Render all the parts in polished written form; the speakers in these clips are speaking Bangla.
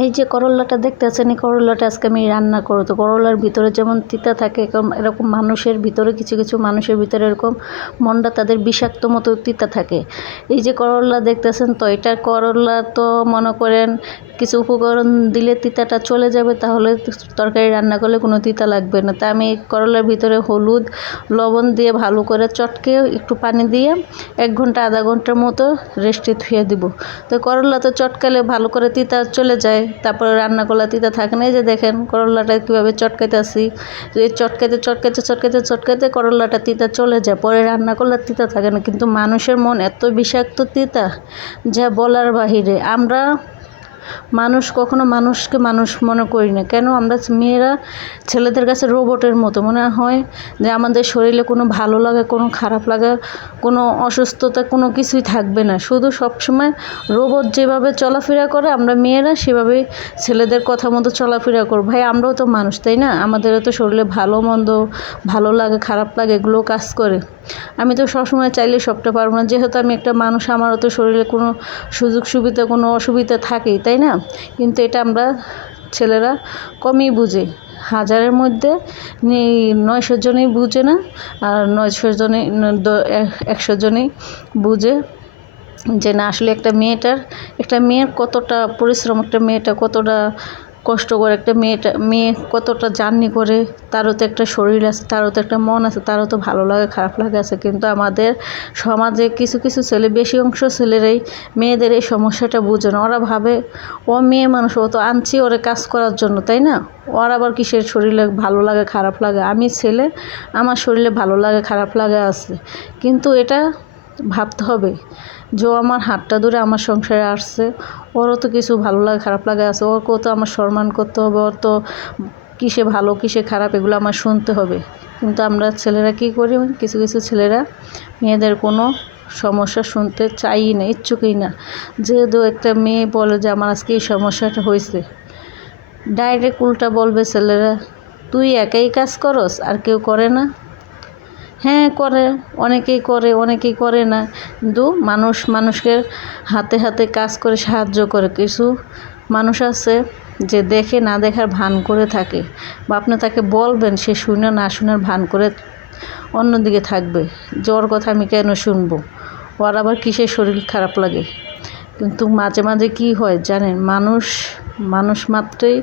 এই যে করল্লাটা দেখতেছেন, এই করল্লাটা আজকে আমি রান্না করব। তো করল্লার ভিতরে যেমন তিতা থাকে, এরকম মানুষের ভিতরে কিছু কিছু মানুষের ভিতরে এরকম মনটা তাদের বিষাক্ত মতো তিতা থাকে। এই যে করল্লা দেখতেছেন, তো এটা করল্লা তো মনে করেন কিছু উপকরণ দিলে তিতাটা চলে যাবে, তাহলে তরকারি রান্না করলে কোনো তিতা লাগবে না। তা আমি করল্লার ভিতরে হলুদ লবণ দিয়ে ভালো করে চটকে একটু পানি দিয়ে 1 ঘন্টা আধা ঘন্টার মতো রেস্টে ধুয়ে দিব। তো করল্লা তো চটকালে ভালো করে তিতা চলে যায়, তারপরে রান্না করলে তিতা থাকে না। এই যে দেখেন করল্লাটা কীভাবে চটকাইতেছি, এই চটকাইতে চটকাইতে চটকাইতে চটকাইতে করল্লাটা তিতা চলে যায়, পরে রান্না করলে তিতা থাকে না। কিন্তু মানুষের মন এত বিষাক্ত তিতা যা বলার বাহিরে। আমরা মানুষ কখনো মানুষকে মানুষ মনে করি না কেন? আমরা মেয়েরা ছেলেদের কাছে রোবটের মতো মনে হয়, যে আমাদের শরীরে কোনো ভালো লাগা, কোনো খারাপ লাগা, কোনো অসুস্থতা কোনো কিছুই থাকবে না। শুধু সবসময় রোবট যেভাবে চলাফেরা করে, আমরা মেয়েরা সেভাবেই ছেলেদের কথা মতো চলাফেরা করব। ভাই আমরাও তো মানুষ, তাই না? আমাদেরও তো শরীরে ভালো মন্দ, ভালো লাগে খারাপ লাগে এগুলো কাজ করে। আমি তো সবসময় চাইলে সবটা পারবো না, যেহেতু আমি একটা মানুষ, আমারও তো শরীরে কোনো সুযোগ সুবিধা, কোনো অসুবিধা থাকেই, তাই না? কিন্তু এটা আমরা ছেলেরা কমই বুঝে। 1000-এর মধ্যে 900 জনই বুঝে না, আর 900 জনই 100 জনই বুঝে যে না, আসলে একটা মেয়ের কতটা পরিশ্রম, একটা মেয়েটা কতটা কষ্ট করে, একটা মেয়ে কতটা জার্নি করে, তারও তো একটা শরীর আছে, তারও তো একটা মন আছে, তারও তো ভালো লাগে খারাপ লাগে আছে। কিন্তু আমাদের সমাজে কিছু কিছু ছেলে, বেশি অংশ ছেলেরাই মেয়েদের এই সমস্যাটা বুঝে না। ওরা ভাবে ও মেয়ে মানুষ, ও তো আনছি ওরে কাজ করার জন্য, তাই না? ওর আবার কিসের শরীরে ভালো লাগে খারাপ লাগে? আমি ছেলে, আমার শরীরে ভালো লাগে খারাপ লাগে আছে। কিন্তু এটা ভাবতে হবে যে ও আমার হাতটা ধরে আমার সংসারে আসছে, ওরও তো কিছু ভালো লাগে খারাপ লাগে আছে, ওকেও তো আমার সম্মান করতে হবে, ওর তো কিসে ভালো কিসে খারাপ এগুলো আমার শুনতে হবে। কিন্তু আমরা ছেলেরা কী করি? কিছু কিছু ছেলেরা মেয়েদের কোনো সমস্যা শুনতে চাই না, ইচ্ছুকই না। যেহেতু একটা মেয়ে বলে যে আমার আজকে এই সমস্যাটা হয়েছে, ডাইরেক্ট উল্টা বলবে ছেলেরা, তুই একাই কাজ করস আর কেউ করে না? হ্যাঁ করে, অনেকেই করে, অনেকেই করে না। কিন্তু মানুষকে হাতে হাতে কাজ করে সাহায্য করে। কিছু মানুষ আছে যে দেখে না দেখার ভান করে থাকে, বা আপনি তাকে বলবেন, সে শুনে না শোনার ভান করে অন্যদিকে থাকবে, যে ওর কথা আমি কেন শুনবো, ওর আবার কিসের শরীর খারাপ লাগে। কিন্তু মাঝে মাঝে কি হয় জানেন, মানুষ মাত্রই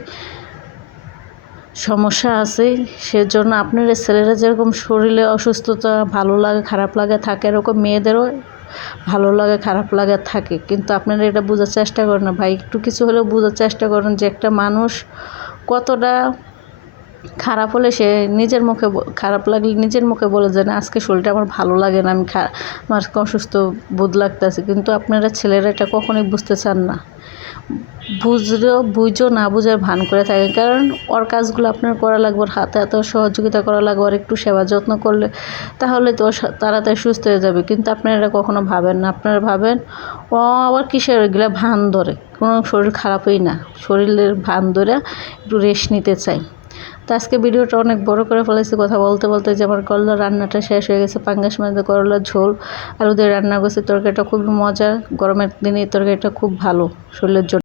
সমস্যা আছে। সেজন্য আপনারা ছেলেরা যেরকম শরীরে অসুস্থতা, ভালো লাগে খারাপ লাগে থাকে, এরকম মেয়েদেরও ভালো লাগে খারাপ লাগা থাকে। কিন্তু আপনারা এটা বোঝার চেষ্টা করেন না ভাই, একটু কিছু হলেও বোঝার চেষ্টা করেন যে একটা মানুষ কতটা খারাপ হলে সে নিজের মুখে, খারাপ লাগলে নিজের মুখে বলে যে না আজকে শরীরটা আমার ভালো লাগে না, আমার অসুস্থ বোধ লাগতেছে। কিন্তু আপনারা ছেলেরা এটা কখনোই বুঝতে চান না। বুঝো না বুঝার ভান করে থাকে, কারণ ওর কাজগুলো আপনার করা লাগবে, ওর হাতে হাতে সহযোগিতা করা লাগবে, আর একটু সেবা যত্ন করলে তাহলে তো তাড়াতাড়ি সুস্থ হয়ে যাবে। কিন্তু আপনারা এটা কখনো ভাবেন না। আপনারা ভাবেন ও আবার কিসের এগুলো ভান ধরে, কোনো শরীর খারাপই না, শরীরের ভান ধরে একটু রেস্ট নিতে চাই। তো আজকে ভিডিওটা অনেক বড় করে ফেলেছি কথা বলতে বলতে, যে আমার করলা রান্নাটা শেষ হয়ে গেছে। পাঙ্গাস মাছের করলার ঝোল আলু দিয়ে রান্না করছি। তরকারিটা খুবই মজা, গরমের দিনে এই তরকারিটা খুব ভালো শরীরের জন্য।